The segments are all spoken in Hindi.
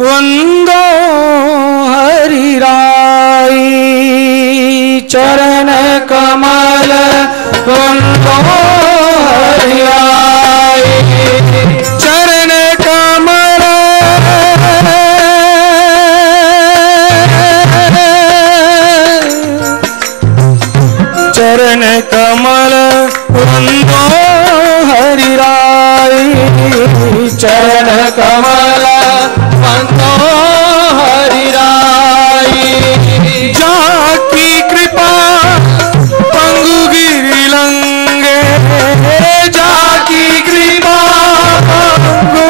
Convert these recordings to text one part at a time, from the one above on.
वंदो हरिराई चरण कमल वंदो हरिराई चरण कमल चरण कमल वंदो हरिराई चरण कमल वंदो हरिराई जाकी कृपा पंगु गिरि लंगे जाकी कृपा पंगु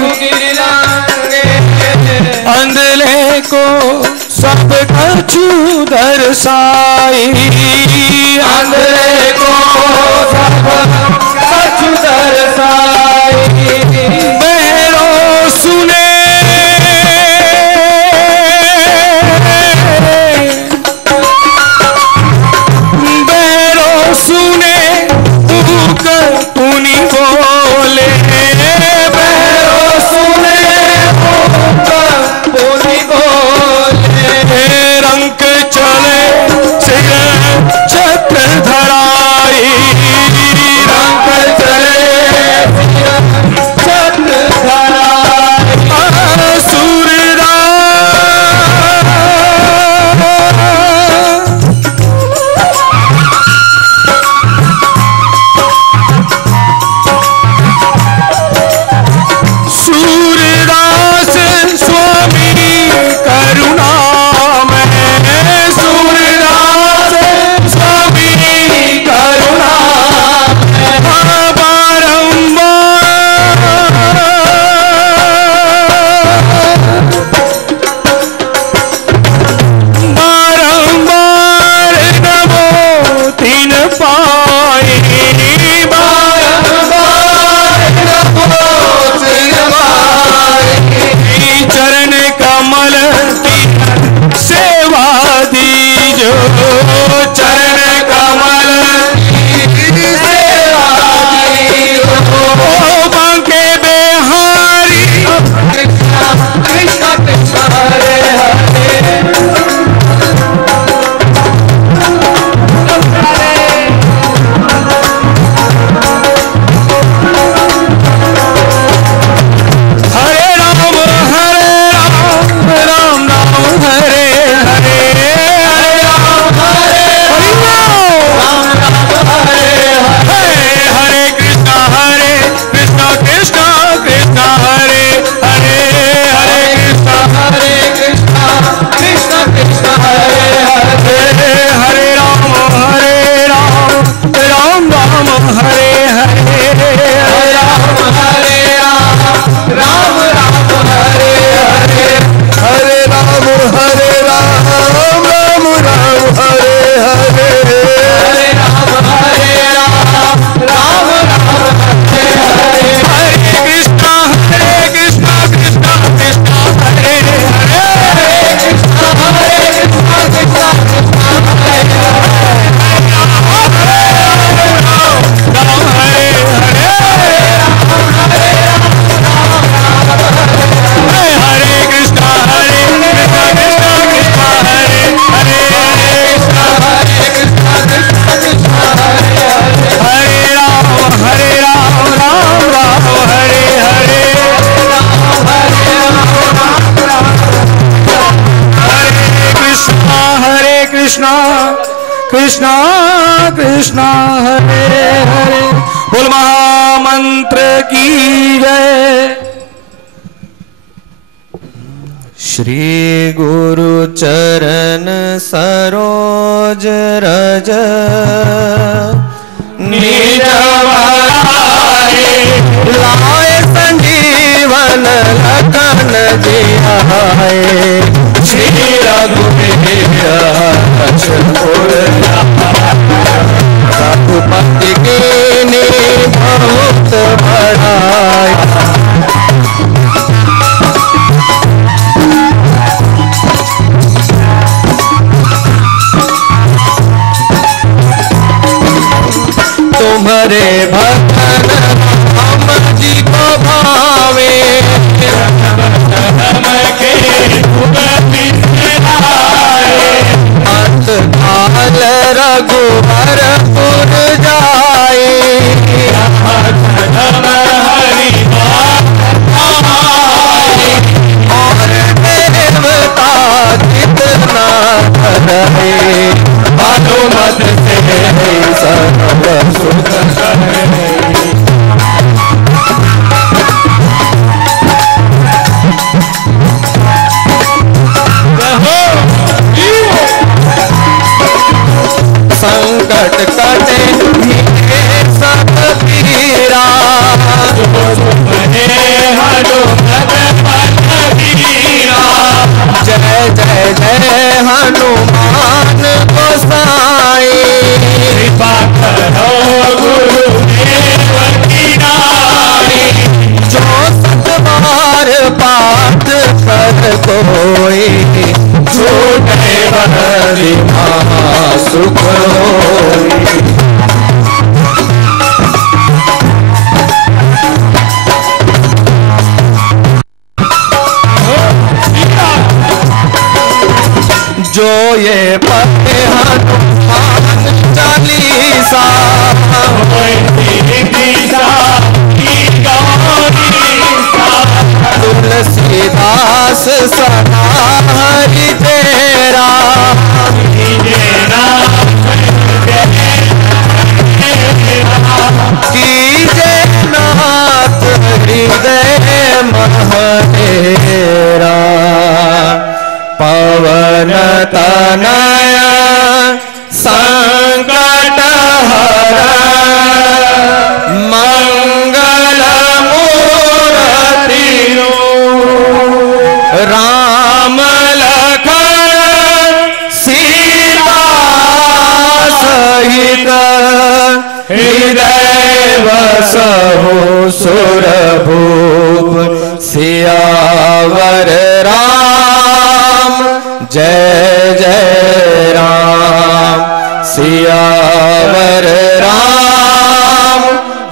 गिरि लंगे अंधले को सब कछु दर्शाई अंधले को सब कछु दर्शाई बहरो सुने बहरो सुने तूनी बोले बहरो सुने तूनी बोले रंग चले सिर छत्र धराई रंग चले छत्र धराई सूरदास स्वामी करुणा में सूरदास स्वामी करुणा बारंबार नमो तीन पाए बारंबार नमो तीन पाए चरण कमल की सेवा दीजो चरण कमल की सेवा दीजो ओ बांके बिहारी कृष्ण कृष्ण कृष्ण हरे हरे हरे राम राम राम हरे हरे हरे राम हरे राम राम हरे हरे हरे कृष्णा कृष्ण कृष्ण हरे हरे हरे कृष्णा कृष्ण कृष्ण हरे हरे हरे राम राम राम हरे हरे हरे राम राम राम हरे हरे हरे राम राम हरे हरे हरे राम राम हरे हरे हरे कृष्णा कृष्ण कृष्ण हरे हरे हरे कृष्णा कृष्ण हरे राम हरे हरे हरे कृष्णा कृष्ण कृष्ण हरे हरे हरे कृष्णा कृष्ण हरे हरे राम राम राम हरे हरे हरे कृष्णा कृष्ण कृष्ण हरे हरे बोल महामंत्र की जय। श्री गुरु चरण सरोज रज निज बराए लाए संजीवन लखन जियाए श्री रघुवीर रघुपुर रघुपति के बहुत बड़ाई तुम्हारे भक्तन हम जी को भावे कोई, झूठे बदि सुख होई। जो ये पढ़े हनुमान चालीसा, तुलसीदास सना हरि तेरा, कीजे नाथ हृदय महतेरा। पवन तनया संकट हर, मंगल मूर्ति राम लखन सीता सहित, हृदय बसहु सुरभूप सियावर राम। जय जय राम सियावर राम,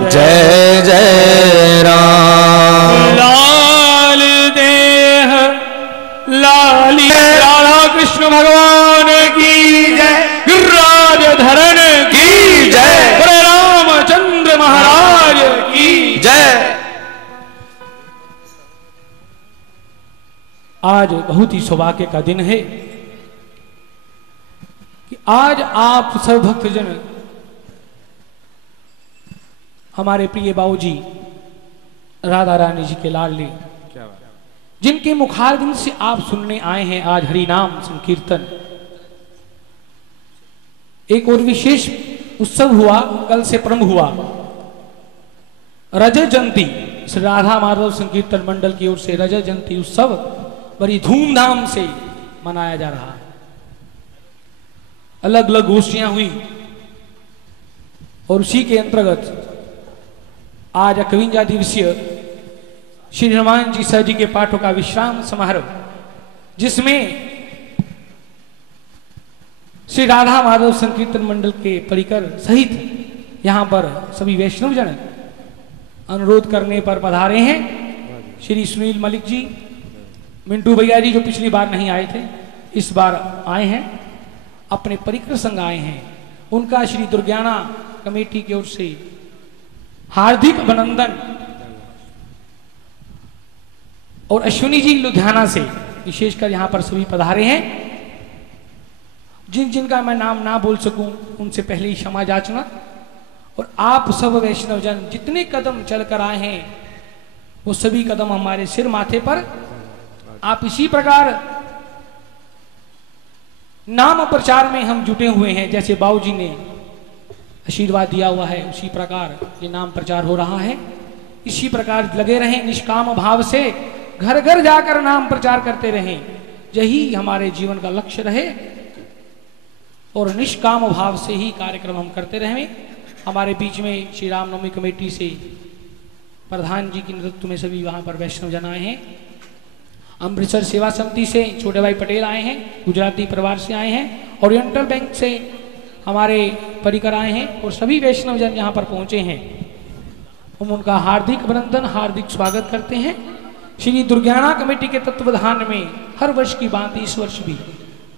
जय जय राम। लाल देह लाली राधा कृष्ण भगवान की जय, गिरिराज धरण की जय, श्री रामचंद्र महाराज की जय। आज बहुत ही सौभाग्य का दिन है कि आज आप सब भक्तजन हमारे प्रिय बाबूजी राधा रानी जी के लाडले, जिनके मुखारबिंद से आप सुनने आए हैं आज हरि नाम संकीर्तन। एक और विशेष उत्सव हुआ, कल से प्रारंभ हुआ रजत जयंती। श्री राधा माधव संकीर्तन मंडल की ओर से रजत जयंती उत्सव बड़ी धूमधाम से मनाया जा रहा है। अलग अलग गोष्ठियां हुई और उसी के अंतर्गत आज 51 दिवसीय श्री हनुमान जी सर जी के पाठों का विश्राम समारोह, जिसमें श्री राधा माधव संकीर्तन मंडल के परिकर सहित यहां पर सभी वैष्णव जन अनुरोध करने पर पधारे हैं। श्री सुनील मलिक जी, मिंटू भैया जी जो पिछली बार नहीं आए थे इस बार आए हैं, अपने परिकर संग आए हैं। उनका श्री दुर्गाना कमेटी की ओर से हार्दिक अभिनंदन। और अश्विनी जी लुधियाना से विशेषकर यहां पर सभी पधारे हैं। जिन जिनका मैं नाम ना बोल सकूं उनसे पहले ही क्षमा याचना। और आप सब वैष्णव जन जितने कदम चलकर आए हैं वो सभी कदम हमारे सिर माथे पर। आप इसी प्रकार नाम प्रचार में हम जुटे हुए हैं, जैसे बाबूजी ने आशीर्वाद दिया हुआ है उसी प्रकार ये नाम प्रचार हो रहा है। इसी प्रकार लगे रहें, निष्काम भाव से घर घर जाकर नाम प्रचार करते रहें, यही हमारे जीवन का लक्ष्य रहे। और निष्काम भाव से ही कार्यक्रम हम करते रहें। हमारे बीच में श्री रामनवमी कमेटी से प्रधान जी के नेतृत्व में सभी वहां पर वैष्णव जन आए हैं। अमृतसर सेवा समिति से छोटे भाई पटेल आए हैं, गुजराती परिवार से आए हैं, ओरिएंटल बैंक से हमारे परिकर आए हैं और सभी वैष्णव जन यहाँ पर पहुँचे हैं। हम उनका हार्दिक अभिनंदन, हार्दिक स्वागत करते हैं। श्री दुर्गाना कमेटी के तत्वाधान में हर वर्ष की भांति इस वर्ष भी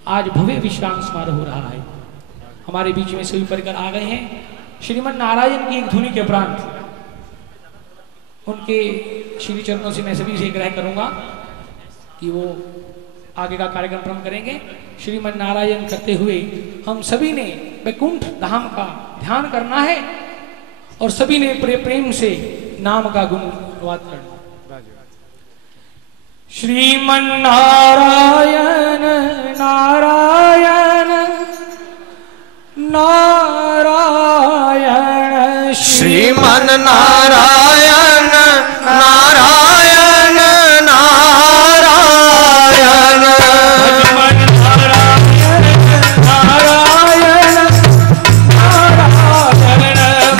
आज भव्य विश्राम समारोह हो रहा है। हमारे बीच में सभी परिकर आ गए हैं। श्रीमन नारायण की एक धुनी के उपरांत उनके श्री चरणों से मैं सभी से ग्रह करूंगा कि वो आगे का कार्यक्रम प्रारंभ करेंगे। श्रीमन नारायण करते हुए हम सभी ने वैकुंठ धाम का ध्यान करना है और सभी ने प्रेम से नाम का गुणगान करना। श्रीमन नारायण नारायण नारायण, श्रीमन नारायण नारायण नारायण,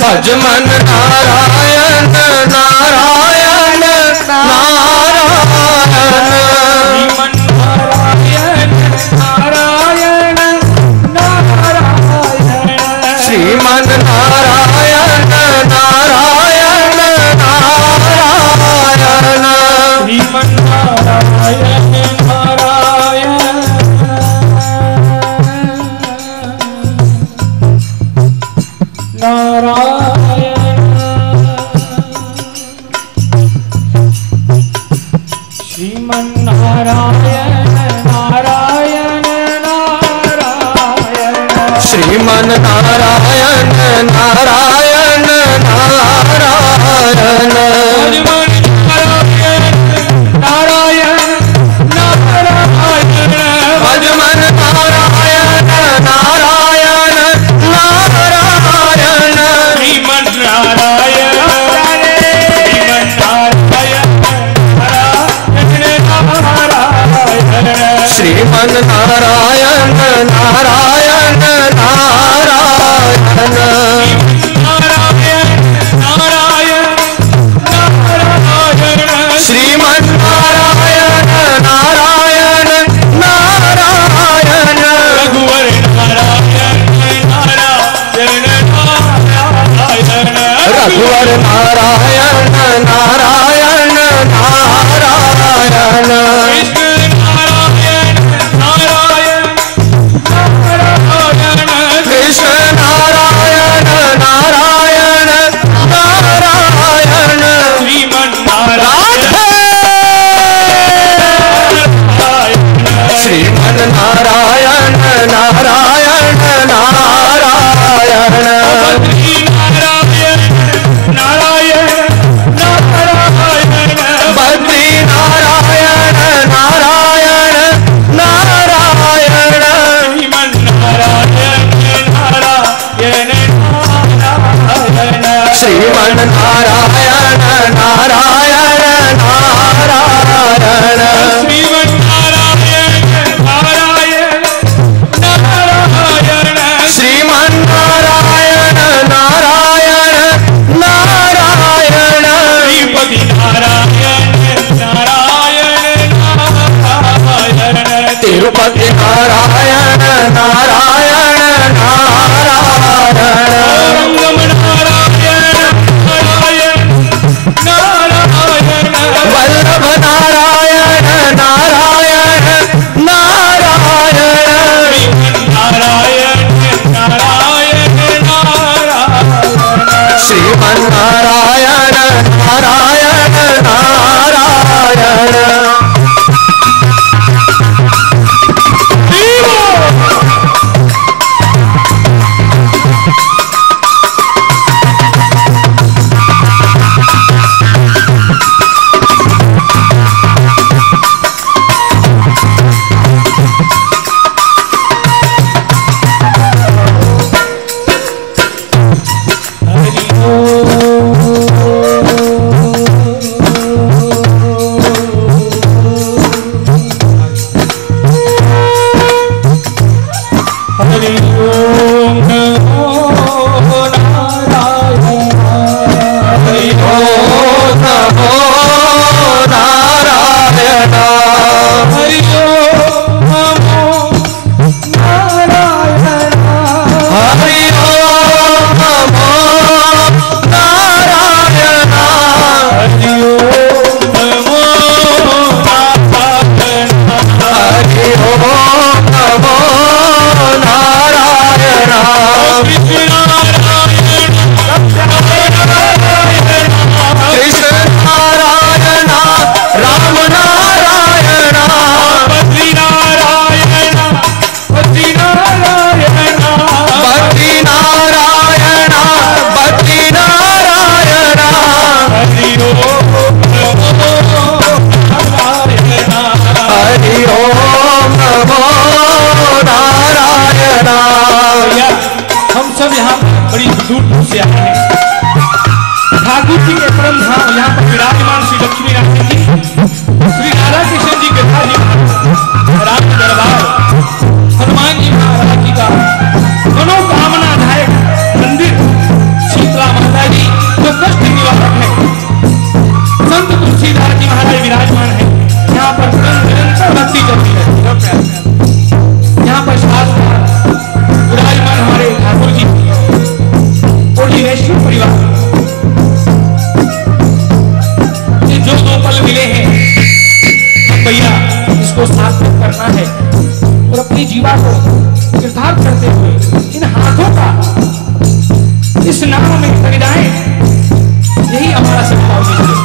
भजमन नारायण नारायण नारायण, श्रीमन्नारायण नारायण नारायण श्रीमन्नारायण नारायण नारायण नारायण नारायण भजमन नारायण नारायण नारायण श्रीमन्नारायण श्रीमन्नारायण नारायण नारायण श्रीमन्नारायण नारायण नारायण रघुवर नारायण नारायण रघुवर नारायण नारायण नारायण कृष्ण नारायण नारायण नारायण श्रीमन्नारायण नारायण नारायण बद्री नारायण नारायण नारायण श्रीमन्नारायण नारायण नारायण श्रीमन्नारायण नारायण नारायण तिरुपति नारायण नारायण नारायण वल्लभ नारायण नारायण नारायण श्रीमन्नारायण नारायण नारायण ठाकुर जी के परम धाम यहाँ पर विराजमान श्री लक्ष्मी नारायण जी, श्री राधा कृष्ण जी के राम दरबार, हनुमान जी महाराज जी का मनोकामनादायक मंदिर, शीतला माता जी जो कष्ट निवारक है, संत तुलसीदास जी महाराज विराजमान है। यहाँ पर निरंतर भक्ति चलती है। यहाँ पर शास्त्र विराजमान हमारे ठाकुर जी और वैष्णव परिवार, जो दो पल मिले हैं भैया इसको सार्थक करना है और अपनी जीवा को कृतार्थ करते हुए इन हाथों का इस नाम में खरीदाएं, यही हमारा सत्ता उद्देश्य है।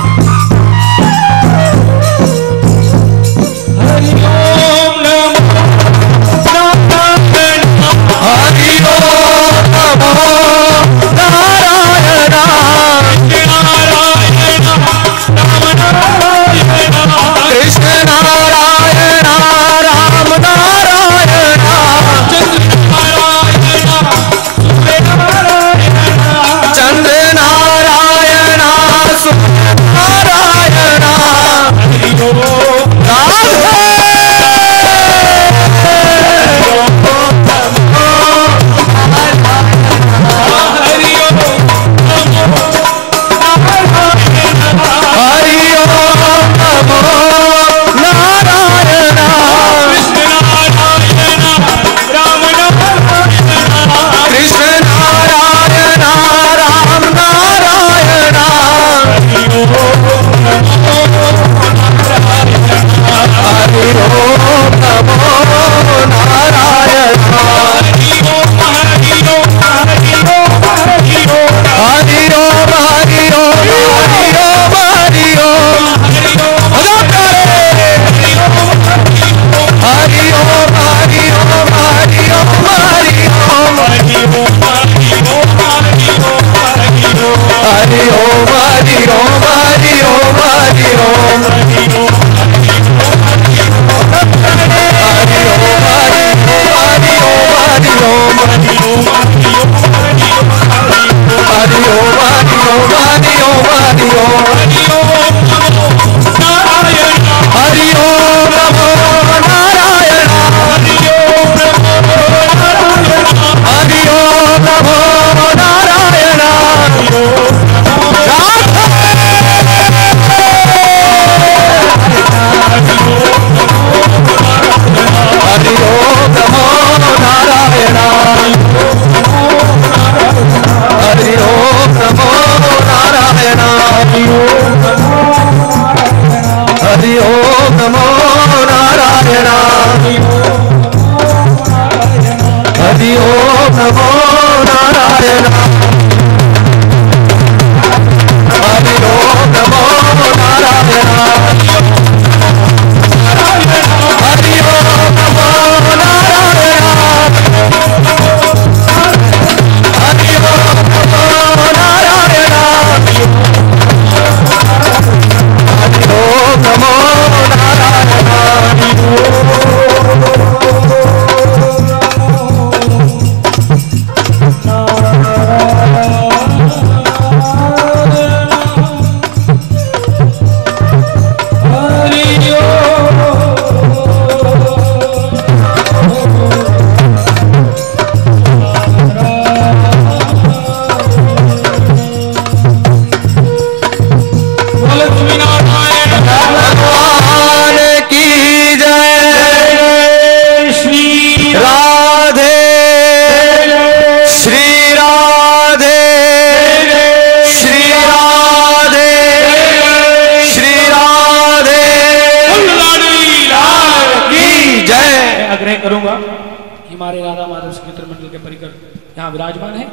यहाँ विराजमान है,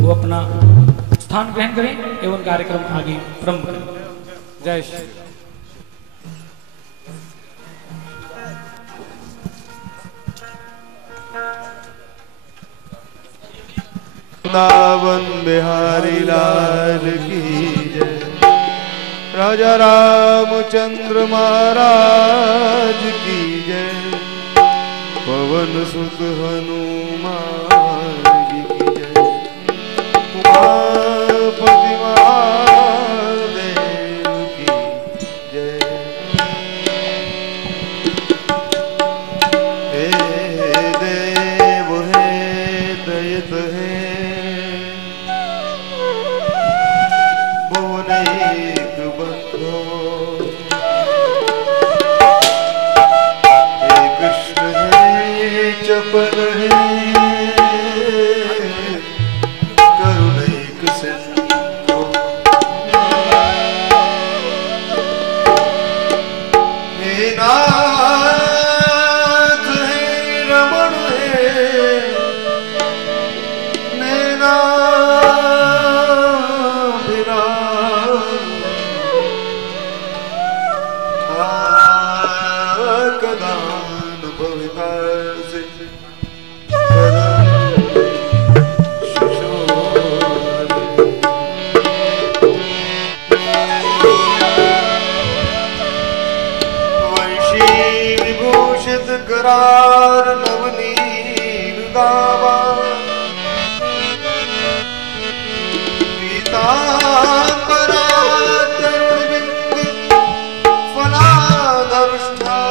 वो अपना स्थान ग्रहण करें एवं कार्यक्रम आगे प्रारंभ करें। जय श्री वृंदावन बिहारी लाल की जय। राजा रामचंद्र महाराज की जय। पवन सुत हनुमान जी की जय। उमापति महादेव की जय। हे देव हे दयित हे भुवनैक बंधो। हे कृष्ण हे चपल हे करुणैक सिंधु। हे नाथ हे रमण हे करार नवनील गावा। पीतांबरा तरुण बिंद फलादरुष्ठा।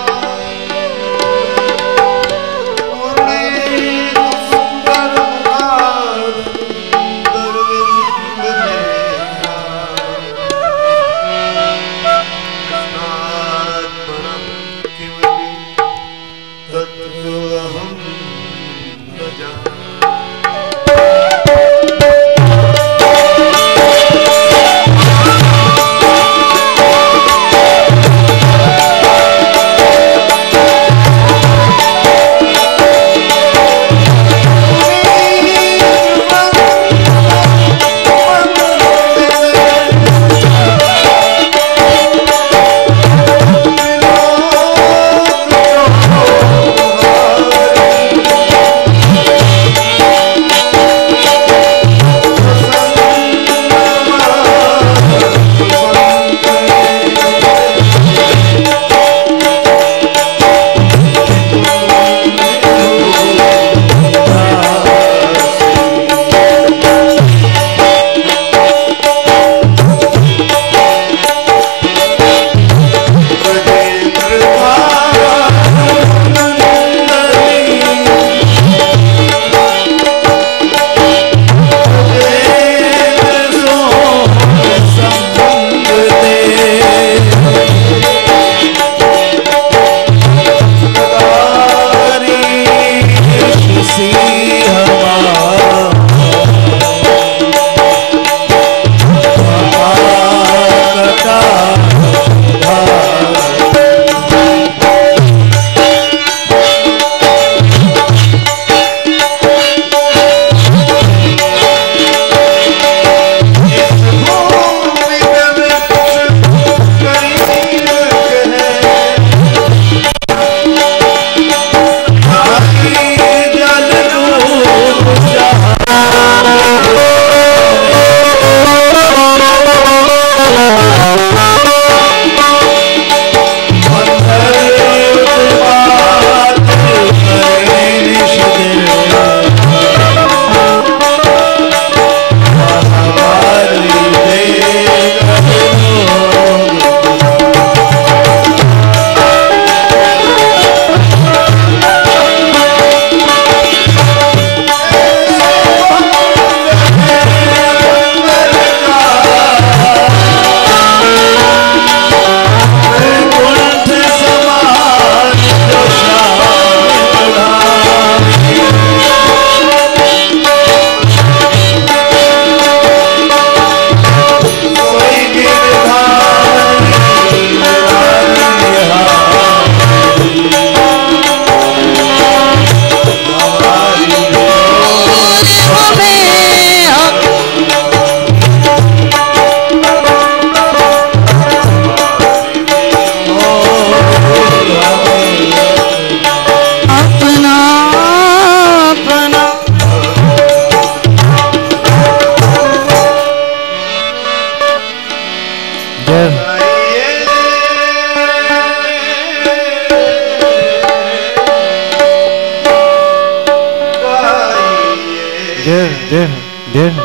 देह देह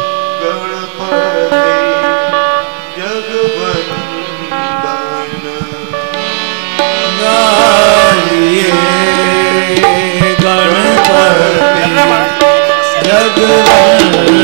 गणपति जगवंदन गाइए Ganpati जगवंदन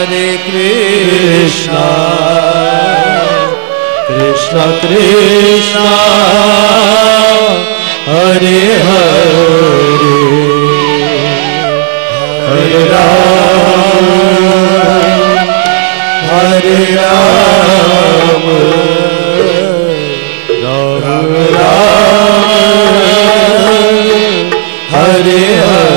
Hare Krishna, Krishna Krishna, Hare Hare, Hare Ram, Hare Ram, Ram Ram, Hare Hare।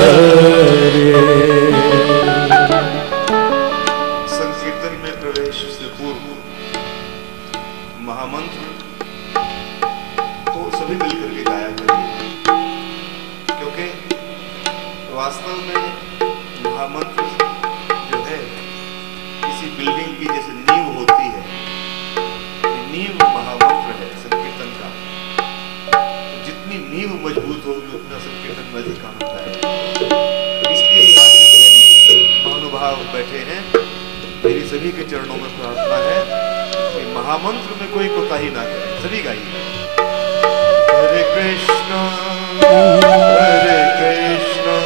संकीर्तन में प्रवेश से पूर्व महामंत्र को सभी मिलकर के गाया करिए, क्योंकि वास्तव में महामंत्र जो है किसी बिल्डिंग की जैसे नींव होती है, नींव महामंत्र है संकीर्तन का। जितनी नींव मजबूत होगी उतना संकीर्तन में अधिक काम होता है। इसलिए यहाँ जितने भी महानुभाव बैठे हैं, मेरी सभी के चरणों में प्रार्थना है कि महामंत्र में कोई कोताही ना करें, सभी गाइए। हरे कृष्णा हरे कृष्णा,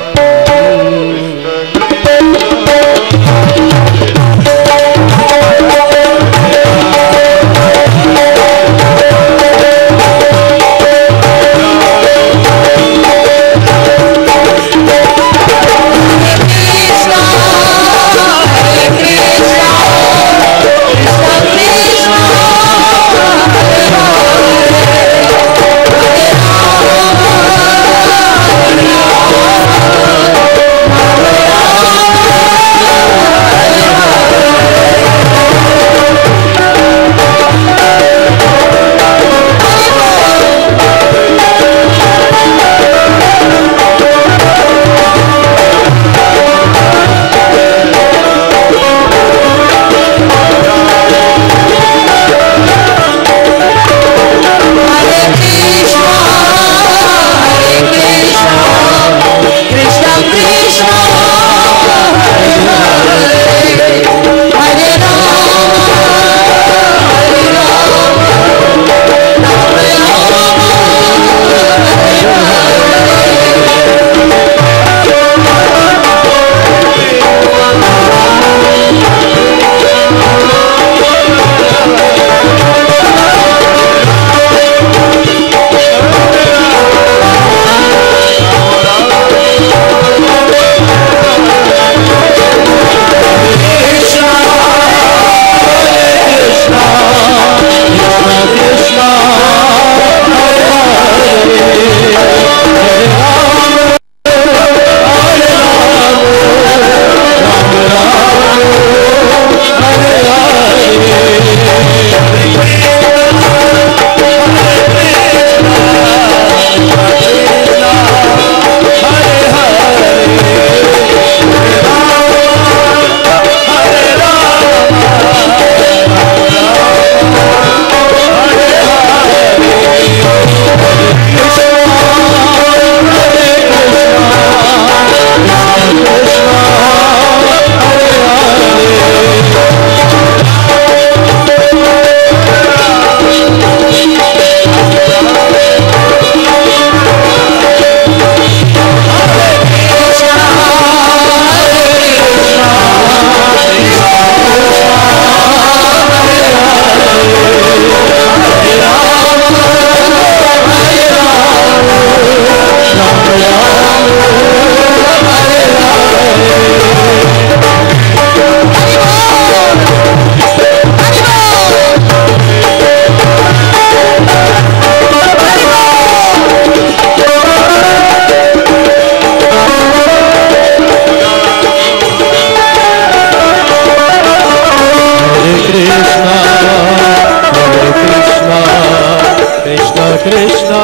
कृष्ण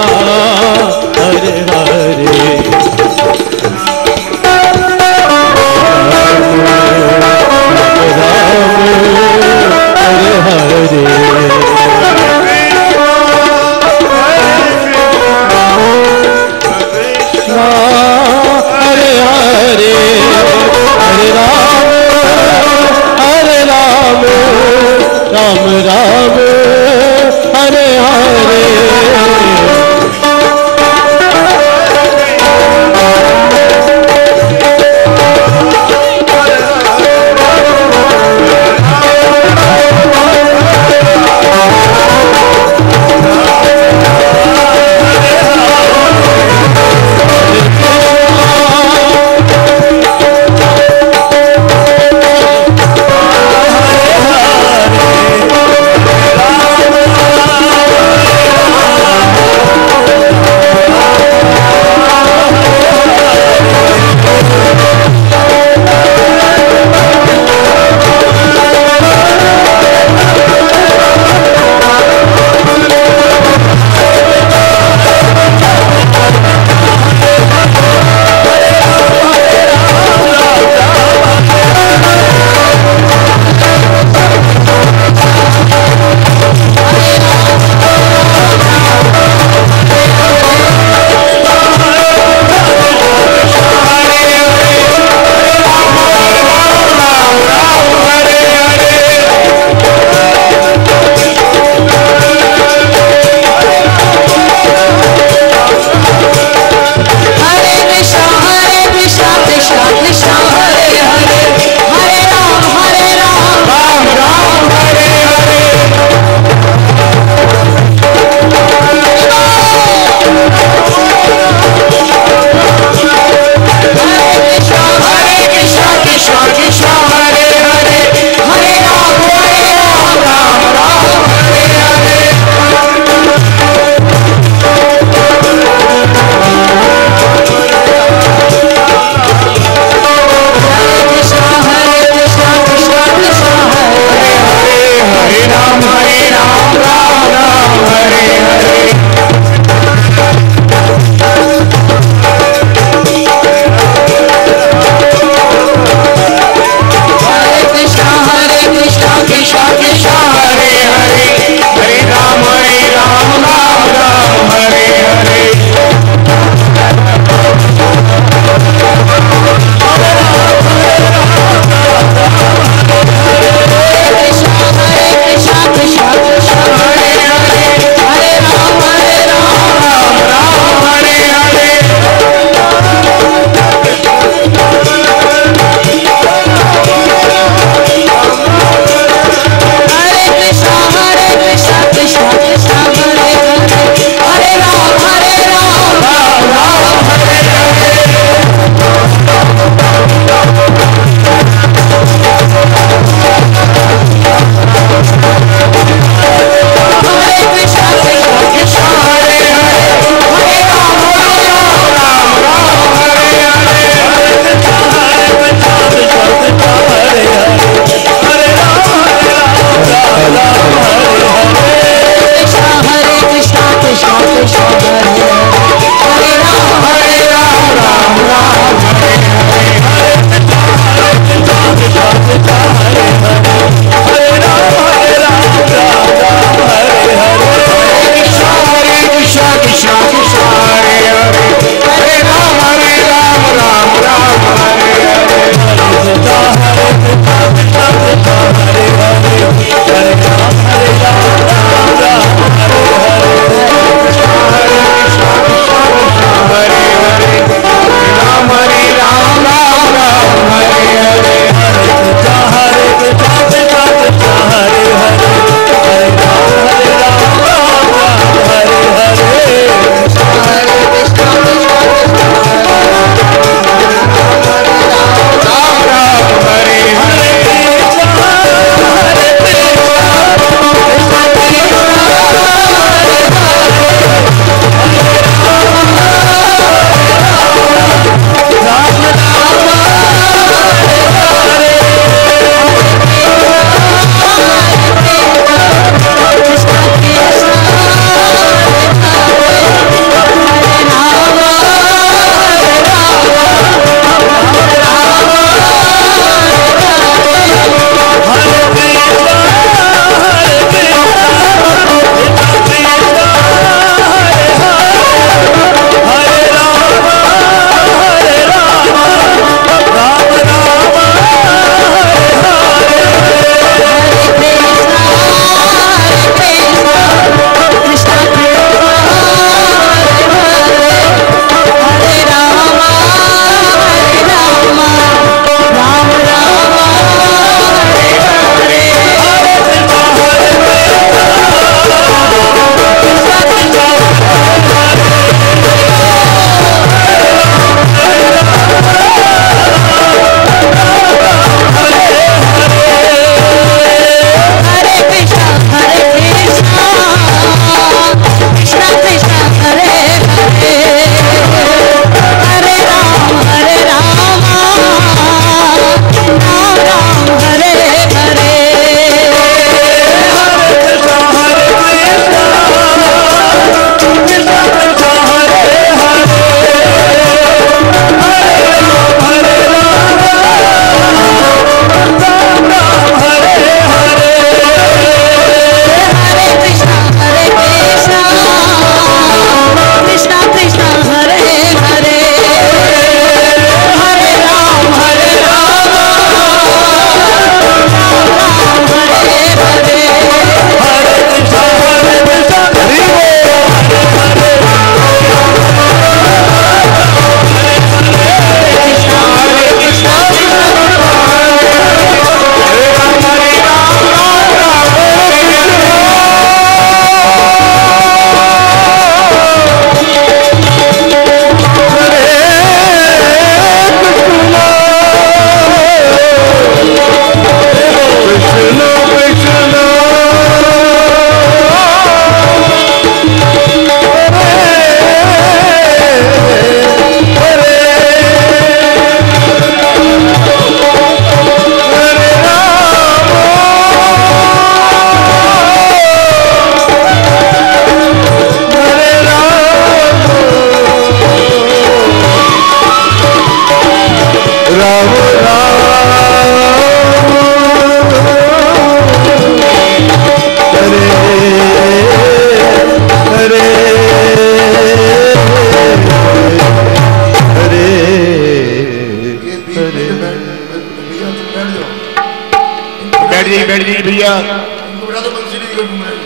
बैठ जाइए भैया, इनको बिठा दो, बंसी नहीं घूम रही।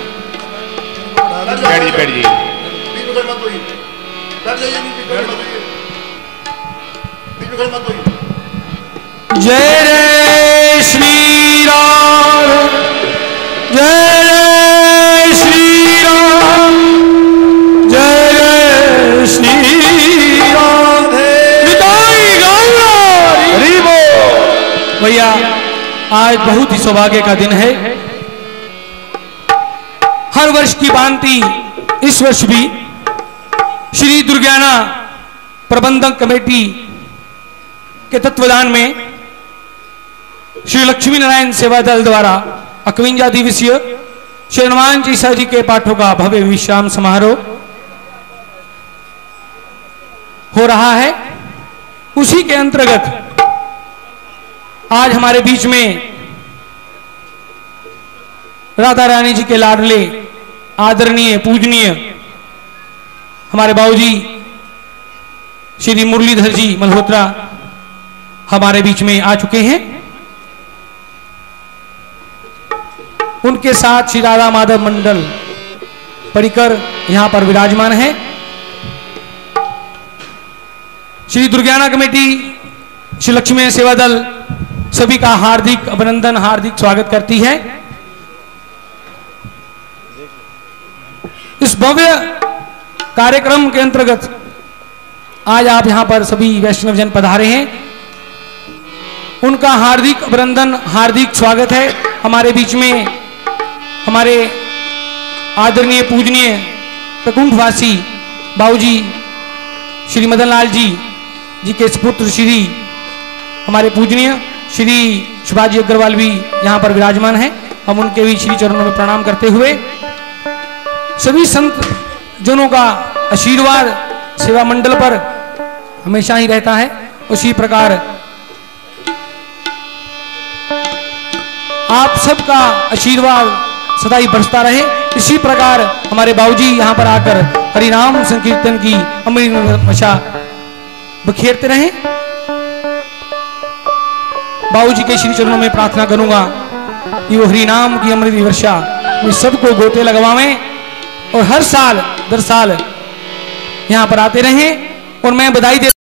बैठ जाइए। बीच में खड़े मत होइए, बैठ जाइए, बीच में खड़े मत होइए, बीच में खड़े मत होइए। जय जय श्री राम, जय जय श्री राम, जय जय श्री राम। निताई गौर हरि बोल। भैया आज बहुत ही सौभाग्य का दिन है। हर वर्ष की भांति इस वर्ष भी श्री दुर्गाना प्रबंधक कमेटी के तत्वाधान में श्री लक्ष्मी नारायण सेवा दल द्वारा 51 दिवसीय श्री हनुमान चालीसा जी के पाठों का भव्य विश्राम समारोह हो रहा है। उसी के अंतर्गत आज हमारे बीच में राधा रानी जी के लाडले आदरणीय पूजनीय हमारे बाबूजी श्री मुरलीधर जी मल्होत्रा हमारे बीच में आ चुके हैं। उनके साथ श्री राधा माधव मंडल परिकर यहां पर विराजमान है। श्री दुर्गाना कमेटी, श्री लक्ष्मी सेवा दल सभी का हार्दिक अभिनंदन, हार्दिक स्वागत करती है। इस भव्य कार्यक्रम के अंतर्गत आज आप यहां पर सभी वैष्णव जन पधारे हैं, उनका हार्दिक अभिनंदन, हार्दिक स्वागत है। हमारे बीच में हमारे आदरणीय पूजनीय प्रकुंठवासी बाबूजी श्री मदन लाल जी के सुपुत्र श्री हमारे पूजनीय श्री शिवाजी अग्रवाल भी यहाँ पर विराजमान हैं। हम उनके भी श्री चरणों में प्रणाम करते हुए सभी संत जनों का आशीर्वाद सेवा मंडल पर हमेशा ही रहता है। उसी प्रकार आप सबका आशीर्वाद सदा ही बरसता रहे। इसी प्रकार हमारे बाबूजी यहाँ पर आकर हरिनाम संकीर्तन की अमृत वर्षा बखेरते रहे। बाबूजी के श्री चरणों में प्रार्थना करूंगा कि वो हरिनाम की अमृत वर्षा में सबको गोते लगवावें और हर साल दर साल यहाँ पर आते रहें। और मैं बधाई दे